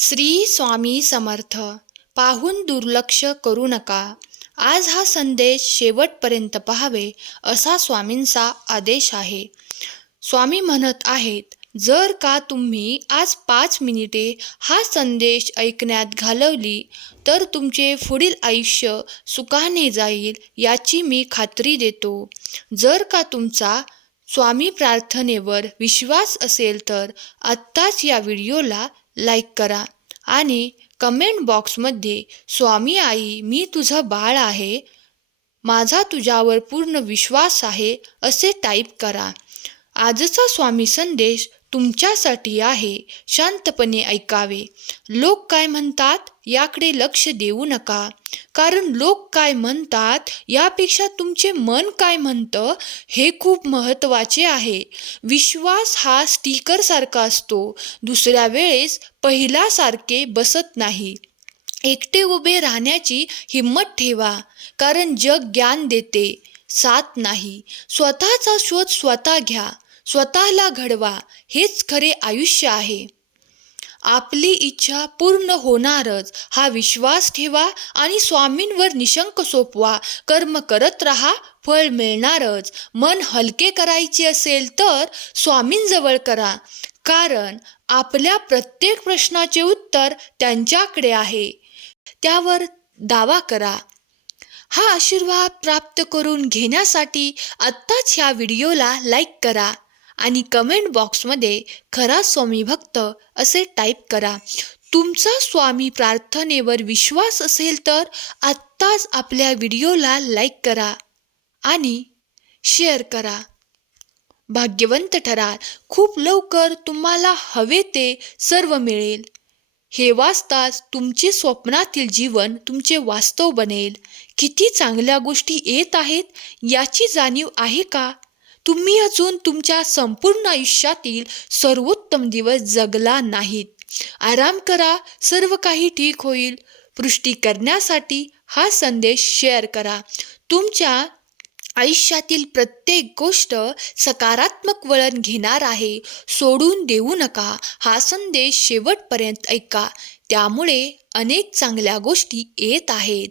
श्री स्वामी समर्थ पाहून दुर्लक्ष करू नका. आज हा संदेश शेवटपर्यंत पहावे असा स्वामींचा आदेश आहे. स्वामी म्हणत आहेत जर का तुम्ही आज पाच मिनिटे हा संदेश ऐकण्यात घालवली तर तुमचे पुढील आयुष्य सुखाने जाईल याची मी खात्री देतो. जर का तुमचा स्वामी प्रार्थनेवर विश्वास असेल तर आत्ताच या व्हिडिओला लाईक करा आणि कमेंट बॉक्समध्ये स्वामी आई मी तुझं बाळ आहे. माझा तुझ्यावर पूर्ण विश्वास आहे असे टाईप करा. आजचा स्वामी संदेश तुमच्यासाठी आहे शांतपणे ऐकावे. लोक काय म्हणतात याकडे लक्ष देऊ नका. कारण लोक काय म्हणतात यापेक्षा तुमचे मन काय म्हणतं हे खूप महत्त्वाचे आहे. विश्वास हा स्टिकरसारखा असतो. दुसऱ्या वेळेस पहिल्यासारखे बसत नाही. एकटे उभे राहण्याची हिंमत ठेवा. कारण जग ज्ञान देते. साथ नाही. स्वतःचा शोध स्वतः घ्या. स्वतःला घडवा हेच खरे आयुष्य आहे. आपली इच्छा पूर्ण होणारच हा विश्वास ठेवा आणि स्वामींवर निशंक सोपवा. कर्म करत राहा फळ मिळणारच. मन हलके करायचे असेल तर स्वामींजवळ करा. कारण आपल्या प्रत्येक प्रश्नाचे उत्तर त्यांच्याकडे आहे. त्यावर दावा करा. हा आशीर्वाद प्राप्त करून घेण्यासाठी आत्ताच ह्या व्हिडिओला लाईक करा. आणि कमेंट बॉक्समध्ये खरा स्वामी भक्त असे टाईप करा. तुमचा स्वामी प्रार्थनेवर विश्वास असेल तर आत्ताच आपल्या व्हिडिओला लाईक करा आणि शेअर करा. भाग्यवंत ठराल खूप लवकर तुम्हाला हवे ते सर्व मिळेल. हे वाचताच तुमचे स्वप्नातील जीवन तुमचे वास्तव बनेल. किती चांगल्या गोष्टी येत आहेत याची जाणीव आहे का? तुम्ही अजून तुमच्या संपूर्ण आयुष्यातील सर्वोत्तम दिवस जगला नाहीत. आराम करा सर्व काही ठीक होईल. पुष्टी करण्यासाठी हा संदेश शेअर करा. तुमच्या आयुष्यातील प्रत्येक गोष्ट सकारात्मक वळण घेणार आहे. सोडून देऊ नका. हा संदेश शेवटपर्यंत ऐका. त्यामुळे अनेक चांगल्या गोष्टी येत आहेत.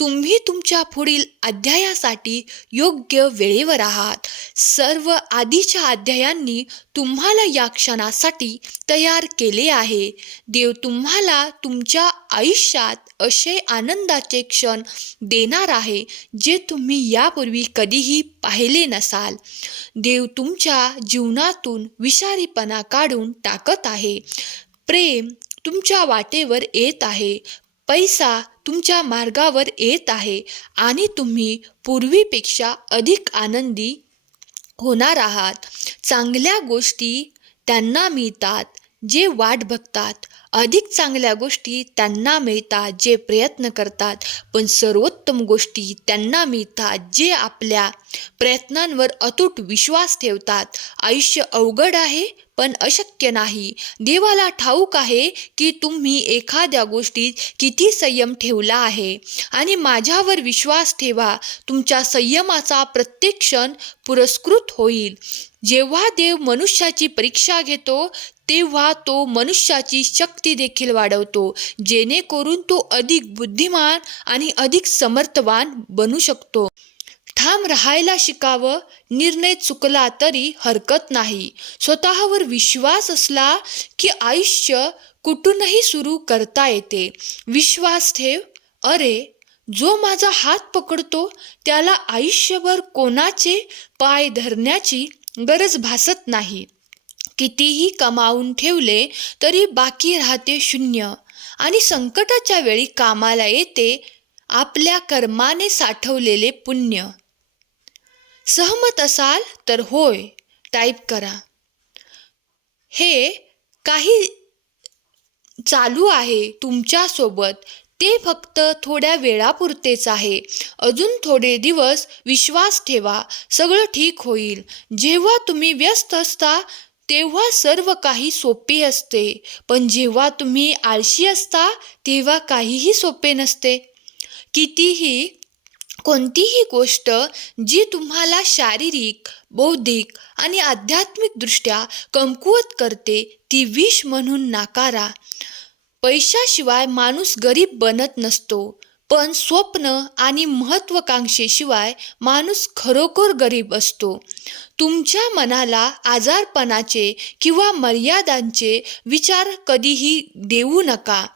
तुम्ही तुमच्या पुढील अध्यायासाठी योग्य वेळेवर आहात. सर्व आधीच्या अध्यायांनी तुम्हाला या क्षणासाठी तयार केले आहे. देव तुम्हाला तुमच्या आयुष्यात असे आनंदाचे क्षण देणार आहे जे तुम्ही यापूर्वी कधीही पाहिले नसाल. देव तुमच्या जीवनातून विषारीपणा काढून टाकत आहे. प्रेम तुमच्या वाटेवर येत आहे. पैसा तुमच्या मार्गावर येत आहे आणि तुम्ही पूर्वीपेक्षा अधिक आनंदी होणार आहात. चांगल्या गोष्टी त्यांना मिळतात जे वाट बघतात. अधिक चांगल्या गोष्टी त्यांना मिळतात जे प्रयत्न करतात. पण सर्वोत्तम गोष्टी त्यांना मिळतात जे आपल्या प्रयत्नांवर अतूट विश्वास ठेवतात. आयुष्य अवघड आहे पण अशक्य नाही. देवाला ठाऊक आहे की तुम्ही एखाद्या गोष्टीत किती संयम ठेवला आहे. आणि माझ्यावर विश्वास ठेवा तुमच्या संयमाचा प्रत्येक क्षण पुरस्कृत होईल. जेव्हा देव मनुष्याची परीक्षा घेतो तेव्हा तो मनुष्याची शक्ती देखील वाढवतो जेणेकरून तो अधिक बुद्धिमान आणि अधिक समर्थवान बनू शकतो. ठाम राहायला शिकावं निर्णय चुकला तरी हरकत नाही. स्वतःवर विश्वास असला की आयुष्य कुठूनही सुरू करता येते. विश्वास ठेव अरे जो माझा हात पकडतो त्याला आयुष्यभर कोणाचे पाय धरण्याची गरज भासत नाही. कितीही कमावून ठेवले तरी बाकी राहते शून्य. आणि संकटाच्या वेळी कामाला येते आपल्या कर्माने साठवलेले पुण्य. सहमत असाल तर होय टाईप करा. हे काही चालू आहे तुमच्यासोबत ते फक्त थोड्या वेळापुरतेच आहे. अजून थोडे दिवस विश्वास ठेवा सगळं ठीक होईल. जेव्हा तुम्ही व्यस्त असता तेव्हा सर्व काही सोपे असते. पण जेव्हा तुम्ही आळशी असता तेव्हा काहीही सोपे नसते. कितीही कोणतीही गोष्ट जी तुम्हाला शारीरिक बौद्धिक आणि आध्यात्मिकदृष्ट्या कमकुवत करते ती विष म्हणून नाकारा. पैशाशिवाय माणूस गरीब बनत नसतो पण स्वप्न आणि महत्त्वाकांक्षेशिवाय माणूस खरोखर गरीब असतो. तुमच्या मनाला आजारपणाचे किंवा मर्यादांचे विचार कधीही देऊ नका.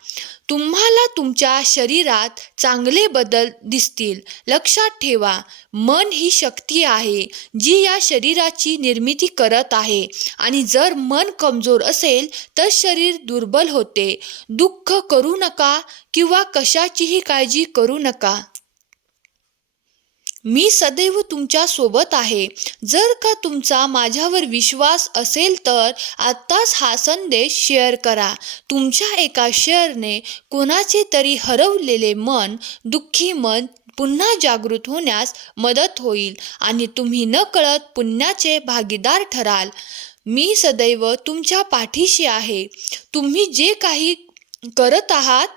तुम्हाला तुमच्या शरीरात चांगले बदल दिसतील. लक्षात ठेवा मन ही शक्ती आहे जी या शरीराची निर्मिती करत आहे. आणि जर मन कमजोर असेल तर शरीर दुर्बल होते. दुःख करू नका किंवा कशाचीही काळजी करू नका. मी सदैव तुमच्यासोबत आहे. जर का तुमचा माझ्यावर विश्वास असेल तर आत्ताच हा संदेश शेअर करा. तुमच्या एका शेअरने कोणाचे तरी हरवलेले मन दुःखी मन पुन्हा जागृत होण्यास मदत होईल आणि तुम्ही न कळत पुण्याचे भागीदार ठराल. मी सदैव तुमच्या पाठीशी आहे. तुम्ही जे काही करत आहात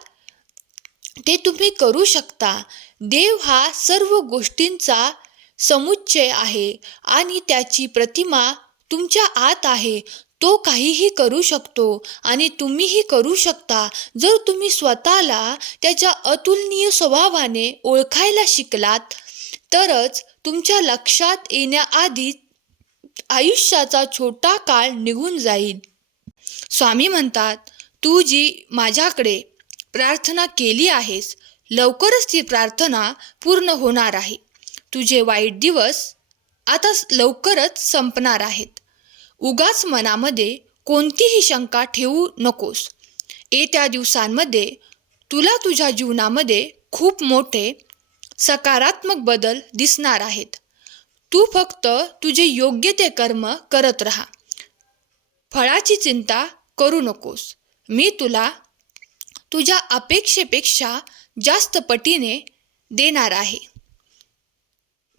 ते तुम्ही करू शकता. देव हा सर्व गोष्टींचा समुच्चय आहे आणि त्याची प्रतिमा तुमच्या आत आहे. तो काहीही करू शकतो आणि तुम्हीही करू शकता. जर तुम्ही स्वतःला त्याच्या अतुलनीय स्वभावाने ओळखायला शिकलात तरच तुमच्या लक्षात येण्याआधी आयुष्याचा छोटा काळ निघून जाईल. स्वामी म्हणतात तू जी माझ्याकडे प्रार्थना केली आहेस लवकरच ती प्रार्थना पूर्ण होणार आहे. तुझे वाईट दिवस आता लवकरच संपणार आहेत. उगाच मनामध्ये कोणतीही शंका ठेवू नकोस. येत्या दिवसांमध्ये तुला तुझ्या जीवनामध्ये खूप मोठे सकारात्मक बदल दिसणार आहेत. तू फक्त तुझे योग्य ते कर्म करत राहा. फळाची चिंता करू नकोस. मी तुला तुझ्या अपेक्षेपेक्षा जास्त पटीने देणार आहे.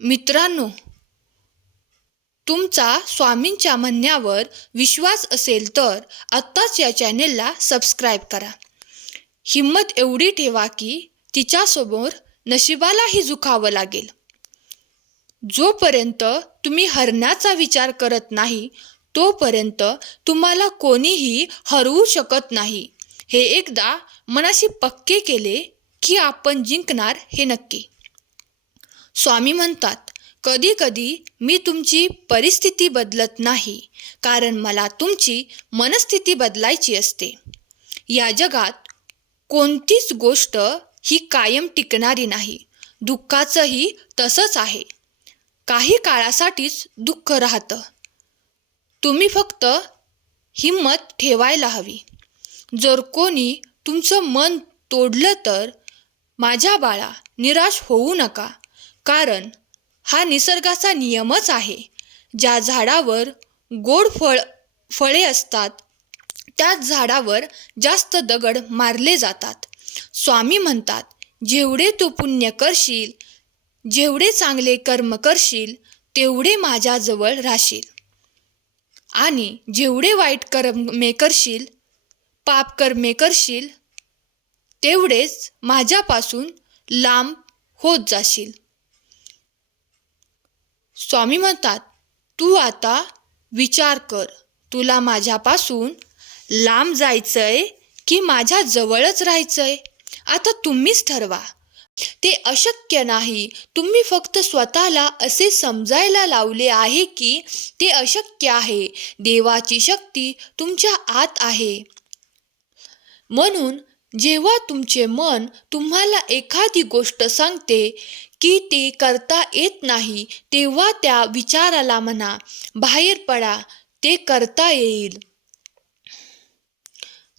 मित्रांनो तुमचा स्वामींच्या म्हणण्यावर विश्वास असेल तर आत्ताच या चॅनेलला सबस्क्राईब करा. हिंमत एवढी ठेवा की तिच्यासमोर नशिबालाही झुकावं लागेल. जोपर्यंत तुम्ही हरण्याचा विचार करत नाही तोपर्यंत तुम्हाला कोणीही हरवू शकत नाही. हे एकदा मनाशी पक्के केले की आपण जिंकणार हे नक्की. स्वामी म्हणतात कधी कधी मी तुमची परिस्थिती बदलत नाही कारण मला तुमची मनस्थिती बदलायची असते. या जगात कोणतीच गोष्ट ही कायम टिकणारी नाही दुःखाचंही तसंच आहे. काही काळासाठीच दुःख राहतं. तुम्ही फक्त हिंमत ठेवायला हवी. जर कोणी तुमचं मन तोडलं तर माझ्या बाळा निराश होऊ नका. कारण हा निसर्गाचा नियमच आहे. ज्या झाडावर गोड फळ फळे असतात त्याच झाडावर जास्त दगड मारले जातात. स्वामी म्हणतात जेवढे तू पुण्य करशील जेवढे चांगले कर्म करशील तेवढे माझ्याजवळ राहशील. आणि जेवढे वाईट कर्मे करशील पाप कर्मे करशील तेवढेच माझ्यापासून लांब होत जाशील. स्वामी म्हणतात तू आता विचार कर तुला माझ्यापासून लांब जायचंय की माझ्या जवळच राहायचंय? आता तुम्हीच ठरवा. ते अशक्य नाही. तुम्ही फक्त स्वतःला असे समजायला लावले आहे की ते अशक्य आहे. देवाची शक्ती तुमच्या आत आहे. म्हणून जेव्हा तुमचे मन तुम्हाला एखादी गोष्ट सांगते की ते करता येत नाही तेव्हा त्या विचाराला म्हणा बाहेर पडा ते करता येईल.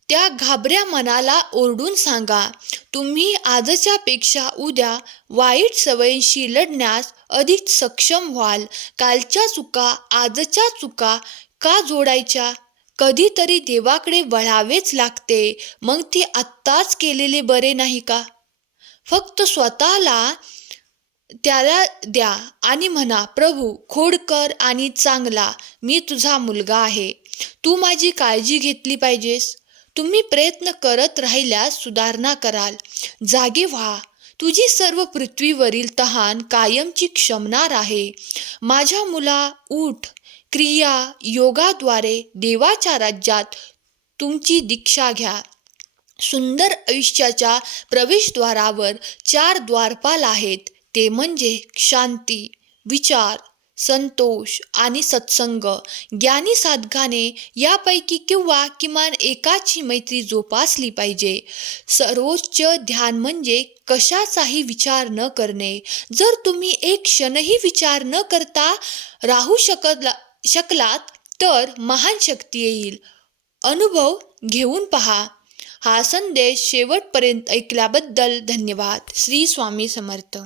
त्या घाबऱ्या मनाला ओरडून सांगा तुम्ही आजच्या पेक्षा उद्या वाईट सवयींशी लढण्यास अधिक सक्षम व्हाल. कालच्या चुका आजच्या चुका का जोडायच्या? कधीतरी देवाकडे वळावेच लागते. मग ती आत्ताच केलेले बरे नाही का? फक्त स्वतःला त्याला द्या आणि म्हणा प्रभू खोडकर आणि चांगला मी तुझा मुलगा आहे. तू माझी काळजी घेतली पाहिजेस. तुम्ही प्रयत्न करत राहिल्यास सुधारणा कराल. जागे व्हा. तुझी सर्व पृथ्वीवरील तहान कायमची क्षमणार आहे. माझ्या मुला उठ. क्रिया योगाद्वारे देवाच्या राज्यात तुमची दीक्षा घ्या. सुंदर आयुष्याच्या प्रवेशद्वारावर चार द्वारपाल आहेत. ते म्हणजे शांती विचार संतोष आणि सत्संग. ज्ञानी साधकाने यापैकी किंवा किमान एकाची मैत्री जोपासली पाहिजे. सर्वोच्च ध्यान म्हणजे कशाचाही विचार न करणे. जर तुम्ही एक क्षणही विचार न करता राहू शकत शकलात तर महान शक्ती येईल. अनुभव घेऊन पहा. हा संदेश शेवटपर्यंत ऐकल्याबद्दल धन्यवाद. श्री स्वामी समर्थ.